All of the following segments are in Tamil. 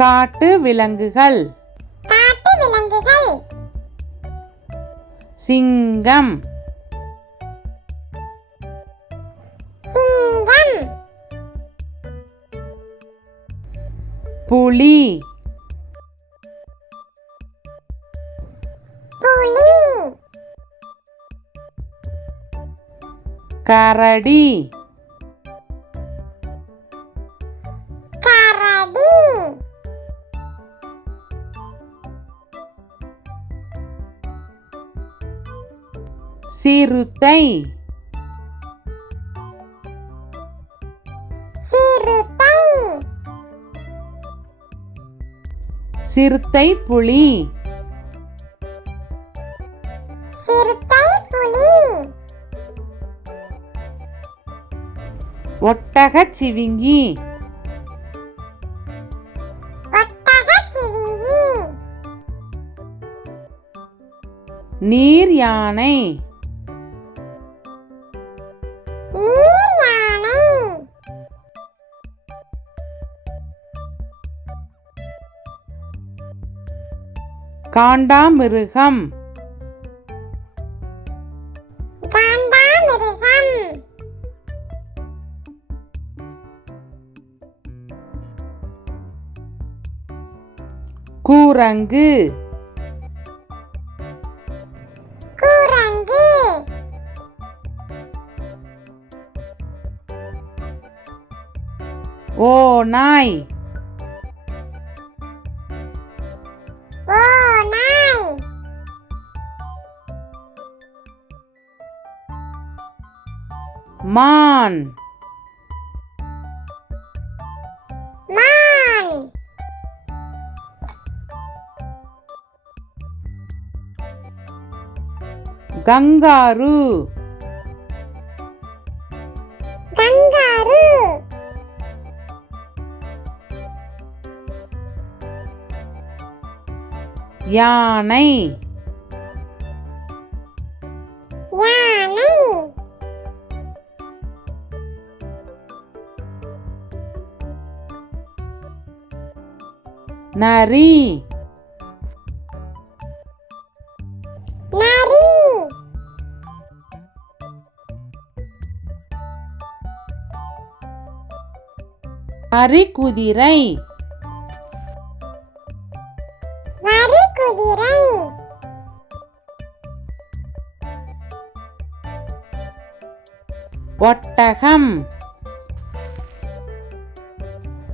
காட்டு விலங்குகள். காட்டு விலங்குகள். சிங்கம். சிங்கம். புலி. புலி. கரடி. கரடி. சிறுத்தை. சிறுத்தை. சிறுத்தை புலி. சிறுத்தை புலி. ஒட்டகச்சிவிங்கி. ஒட்டகச்சிவிங்கி. நீர் யானை. நீர் யானை. காண்டாமிருகம். காண்டாமிருகம். கூரங்கு. குரங்கு. ஓநாய். ஓநாய். மான். மான். கங்காரு. கங்காரு. யானை. யானை. நரி. நரி. நரிக்குதிரை. நரிக்குதிரை. ஒட்டகம்.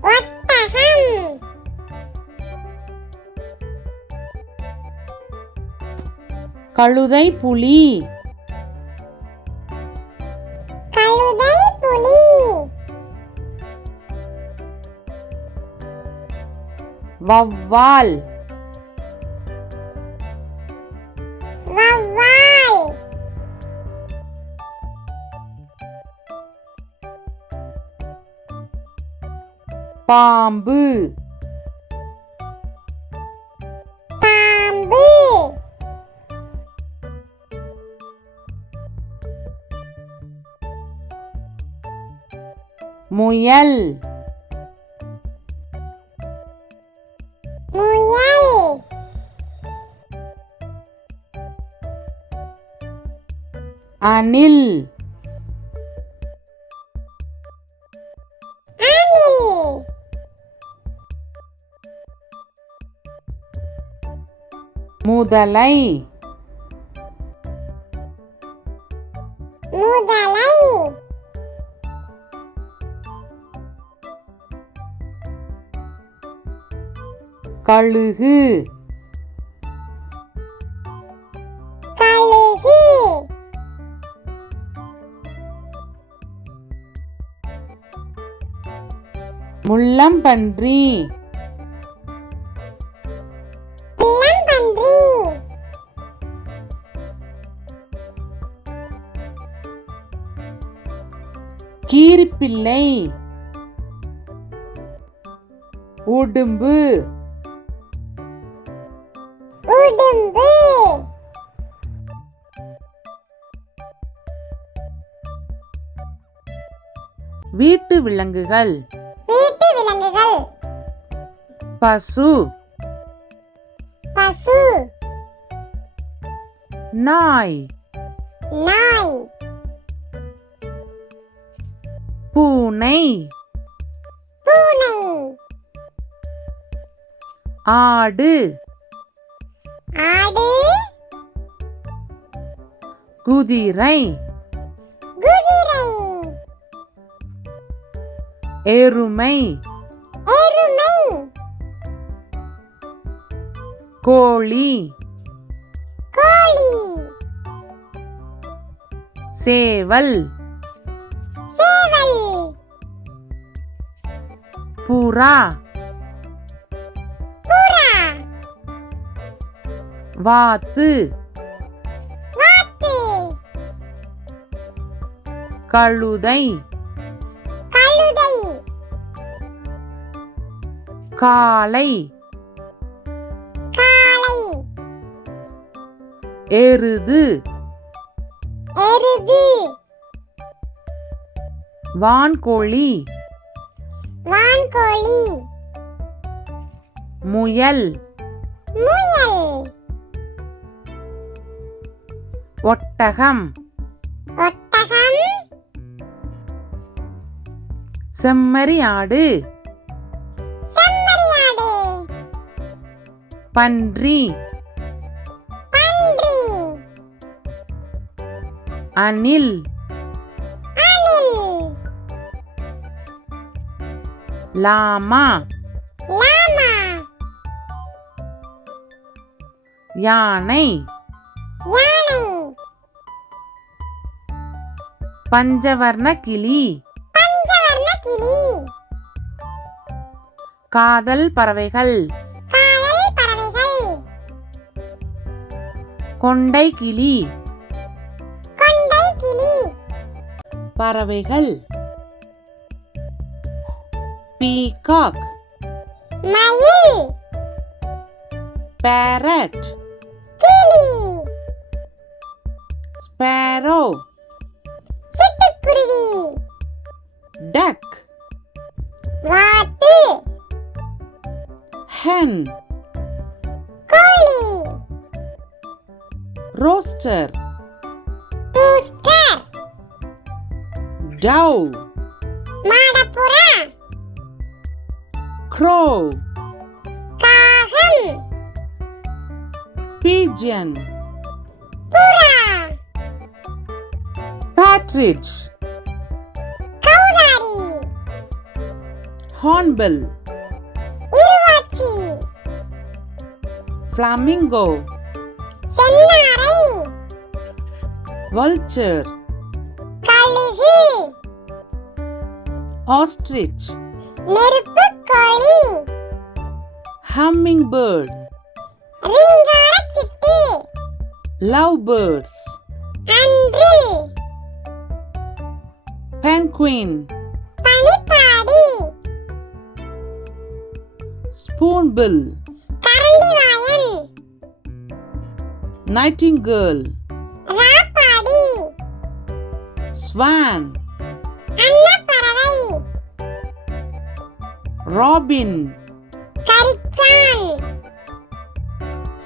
ஒட்டகம். கழுதை புலி. கழுதை புலி. வௌவால். வௌவால். பாம்பு. பாம்பு. முயல். முயல். அணில். அணில். முதலை. முதலை. கழுகு. கழுகு. முள்ளம்பன்றி. முள்ளம்பன்றி. கீரிப்பிள்ளை. உடும்பு. உடும்பு. வீட்டு விலங்குகள். வீட்டு விலங்குகள். பசு பசு நாய் நாய் பூனை பூனை ஆடு ஆடு குதிரை குதிரை எருமை எருமை கோழி கோழி சேவல் சேவல் புறா புறா வாத்து வாத்து கழுதை கழுதை காளை காளை எருது எருது வான்கோழி வான்கோழி முயல் முயல் ஒட்டகம் ஒட்டகம் செம்மறியாடு செம்மறியாடு பன்றி பன்றி அணில் அணில் லாமா லாமா யானை யானை பஞ்சவர்ண கிளி பஞ்சவர்ண கிளி காதல் பறவைகள் காவல் பறவைகள் கொண்டை கிளி கொண்டை கிளி பறவைகள் பீகாக் மயில் parrot கிளி sparrow சிட்டுக்குருவி duck வாத்து hen கோழி rooster ரூஸ்டர் dove மாடப்புறா crow காகம் pigeon புறா partridge கௌதாரி hornbill இருவாச்சி flamingo செந்நாரை vulture கழுகு ostrich நெருப்புக்கோழி hummingbird ரீங்காரச்சிட்டு lovebirds அன்றில் penguin பனிப்பாடி spoonbill கரண்டிவாயன் nightingale ராப்பாடி swan அன்னப்பறவை robin கரிச்சான்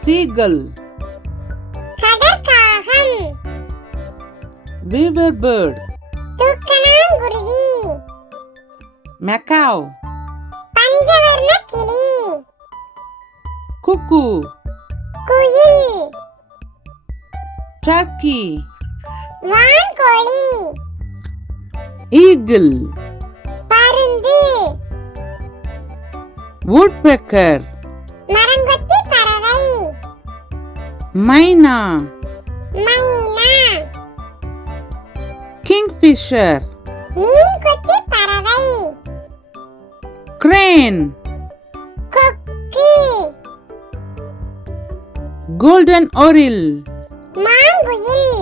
seagull கடற்காகம் weaver bird தூக்கணாங்குருவி macaw பஞ்சவர்ண கிளி cuckoo குயில் turkey வான்கோழி eagle பருந்து woodpecker மரங்கொத்தி பறவை மைனா மைனா kingfisher மீன்கொத்தி பறவை crane கொக்கு golden oriole மாங்குயில்